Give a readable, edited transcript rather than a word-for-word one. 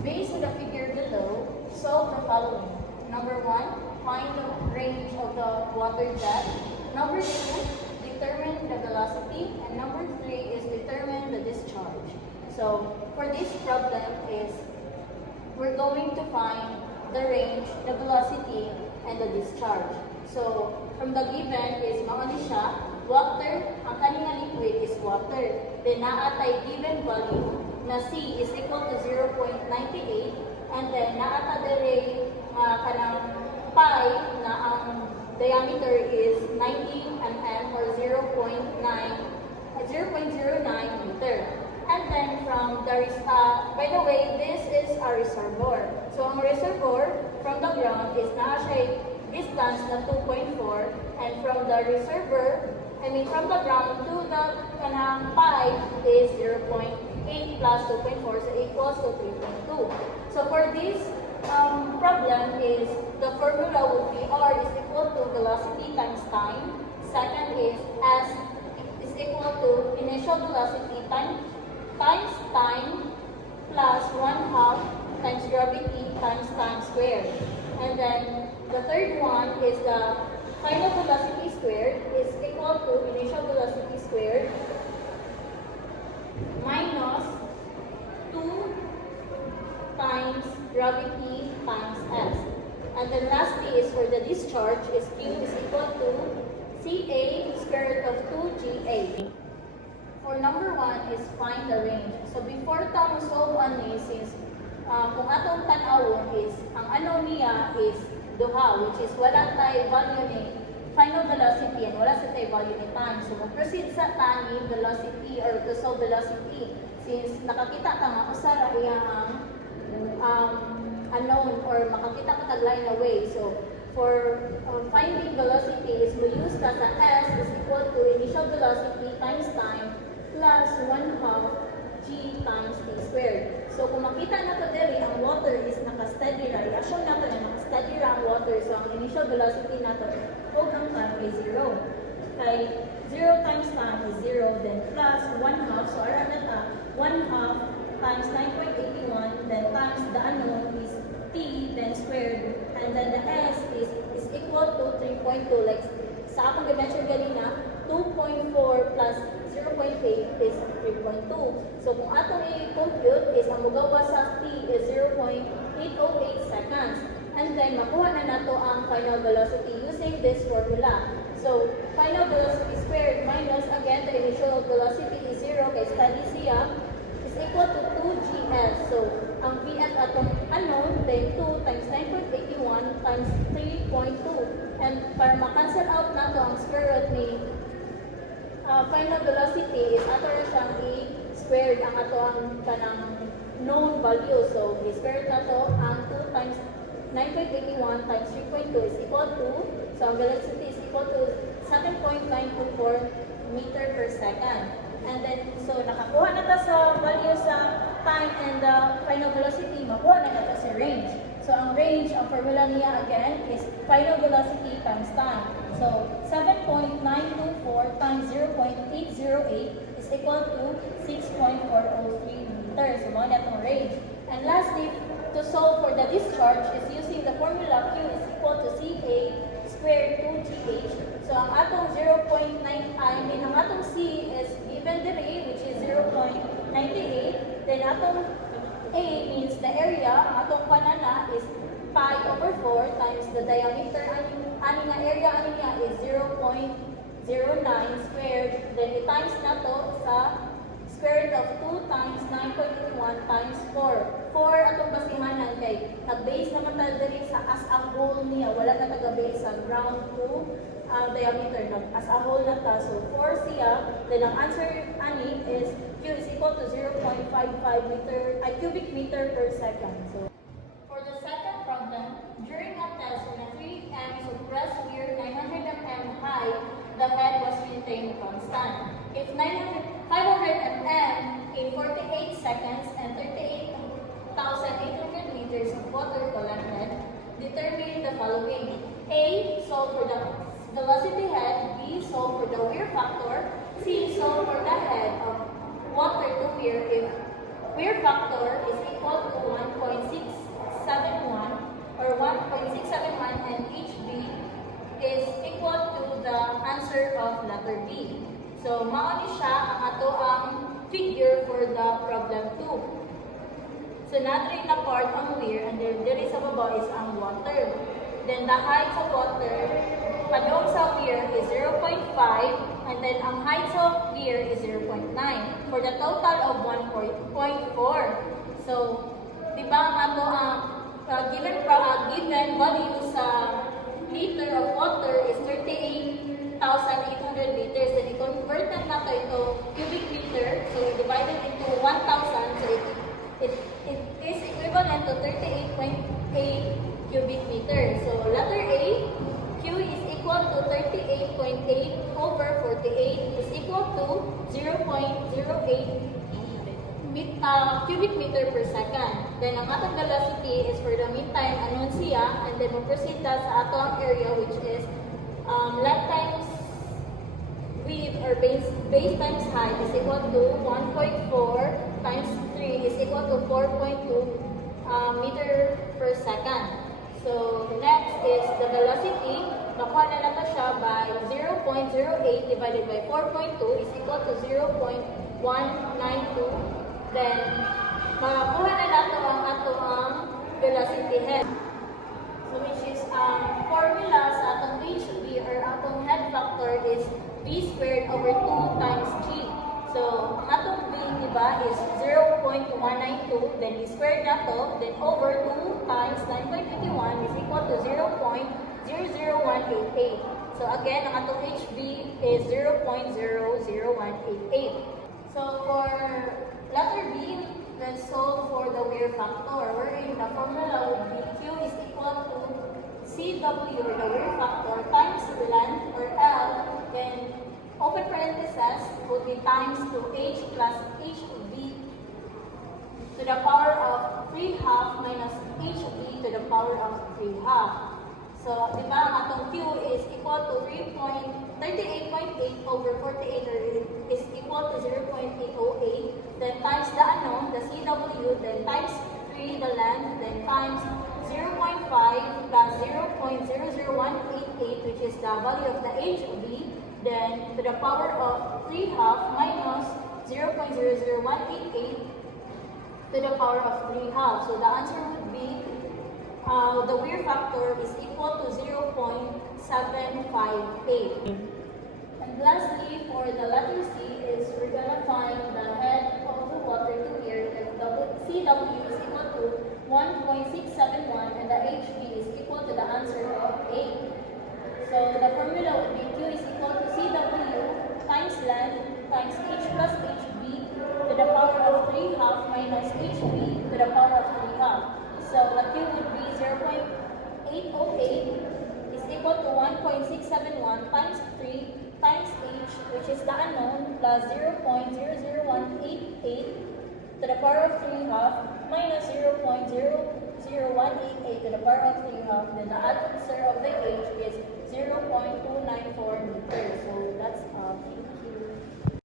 Based on the figure below, solve the following. Number 1, find the range of the water jet. Number 2, determine the velocity. And number 3 is determine the discharge. So for this problem is we're going to find the range, the velocity, and the discharge. So from the given is mauni siya, water, ang kanina liquid is water. Then naatay given value na C is equal to 0.98 and then naata dere kanang pi na ang diameter is 90 mm or 0.09 meter. And then from the by the way, this is a reservoir. So ang reservoir from the ground is naa siya distance na 2.4 and from the reservoir, from the ground to the kanang pipe is 0.8 plus 2.4 so equals to 3.2. So for this problem is the formula would be R is equal to velocity times time. Second is S is equal to initial velocity times time plus 1/2 times gravity times time squared. And then the third one is the final velocity squared is equal to initial velocity squared minus 2 times gravity times S. And then lastly is for the discharge is Q is equal to CA square root of 2GA. For number 1 is find the range. So before ta mo solve ani since kung atong tan-awon is ang ano niya is duha which is wala tay value ni final velocity and wala sa tay value ni time. So mag-proceed sa tani velocity or to solve velocity since nakakita ka nga usa ra iyang unknown or makakita ka tag line away. So for finding velocity is we use ka sa S is equal to initial velocity times time plus 1/2 g times t squared. So kung makita na to diri ang water is naka-steady ra, i-assume nato na naka-steady ra ang water so ang initial velocity nato ug ang time is 0. Kay 0 times time is 0 then plus 1/2 so ara na ta 1/2 times 9.81 then times the unknown is t then squared and then the s is equal to 3.2 like sa akong gi-mention ganina 2.4 plus 0.8 is 3.2. So kung atong i-compute is ang mugawa sa t is 0.808 seconds. And then makuha na nato ang final velocity using this formula. So final velocity squared minus again the initial velocity is 0 kay steady siya is equal to 2gs. So ang vs atong unknown then 2 times 9.81 times 3.2. And para ma-cancel out nato ang square root ni final velocity is ato ra siyang i-squared ang ato ang kanang known value. So i-squared nato ang 2 times 9.81 times 3.2 is equal to, so ang velocity is equal to 7.924 meter per second. And then, so nakakuha na ta sa value sa time and the final velocity, makuha na ta sa range. So ang range, ang formula niya again is final velocity times time. So 7.924 times 0.808 is equal to 6.403 meters. So mo na itong range. And lastly, to solve for the discharge is using the formula Q is equal to CA squared 2GH. So ang atong 0.9, ang atong C is given diri which is 0.98. Then atong A means the area, ang atong panana is pi over 4 times the diameter ani nga area ani niya is 0.09 squared. Then i-times na to sa square root of 2 times 9.81 times 4. 4 atong basihanan kay nag-base naman tayo diri sa as a whole niya. Wala na taga-base sa ground to diameter. As a whole na ta. So 4 siya. Then ang answer ani is Q is equal to 0.55 cubic meter per second. So for the second problem, during a test when a 3M suppressed weir 900 mm high, the head was maintained constant. If 500 mm in 48 seconds and 38,800 liters of water collected, determine the following. A. Solve for the velocity head. B. Solve for the weir factor. C. Solve for the head of water to weir if weir factor is equal to 1.5. 1.671 and HB is equal to the answer of letter B. So, mao ni siya ang ato ang figure for the problem 2. So, natin na part ang weir and then there is sa baba is ang water. Then, the height of water, padong sa weir is 0.5 and then ang height of weir is 0.9 for the total of 1.4. So, di ba ang ato ang given value sa liter of water is 38,800 liters. Then, i-convert na nato ito cubic meter. So, divided into 1,000. So, it is equivalent to 38.8 cubic meter. So, letter A, Q is equal to 38.8 over 48 is equal to 0.08 cubic meter per second. Then, ang atong velocity is for the meantime, anon siya, and then mag-proceed sa atong area which is length times width or base times height is equal to 1.4 times 3 is equal to 4.2 meter per second. So, next is the velocity. Makuha na natin siya by 0.08 divided by 4.2 is equal to 0.192. Then, makakuha na natin ang ato ang velocity head. So, which is formula sa atong HB or atong head factor is V squared over 2 times G. So, ang atong V, diba, is 0.192. Then, i-square na to. Then, over 2 times 9.21 is equal to 0.00188. So, again, ang atong HB is 0.00188. So, for letter B, let's solve for the weir factor, wherein the formula would be Q is equal to CW, or the weir factor, times length, or L, then open parentheses would be times to H plus HB to the power of 3 half minus HB to the power of 3 half. So, di ba, ang atong Q is equal to 38.8 over 48 is equal to 0.808. Then times the unknown, the CW, then times 3, the length, then times 0.5 plus 0.00188, which is the value of the HB, then to the power of 3 half minus 0.00188 to the power of 3 half. So the answer would be the weir factor is equal to 0.758. And lastly, for the letter C is we're gonna find the head of the water to here. The CW is equal to 1.671 and the HB is equal to the answer of 8. So the formula would be Q is equal to CW times length times H plus HB to the power of 3 half minus HB to the power of 3 half. So the Q would be 0.808 is equal to 1.671 times 3 times H, which is the unknown, plus 0.00188 to the power of 3 half minus 0.00188 to the power of 3 half. Then the answer of the H is 0.294 meters. So that's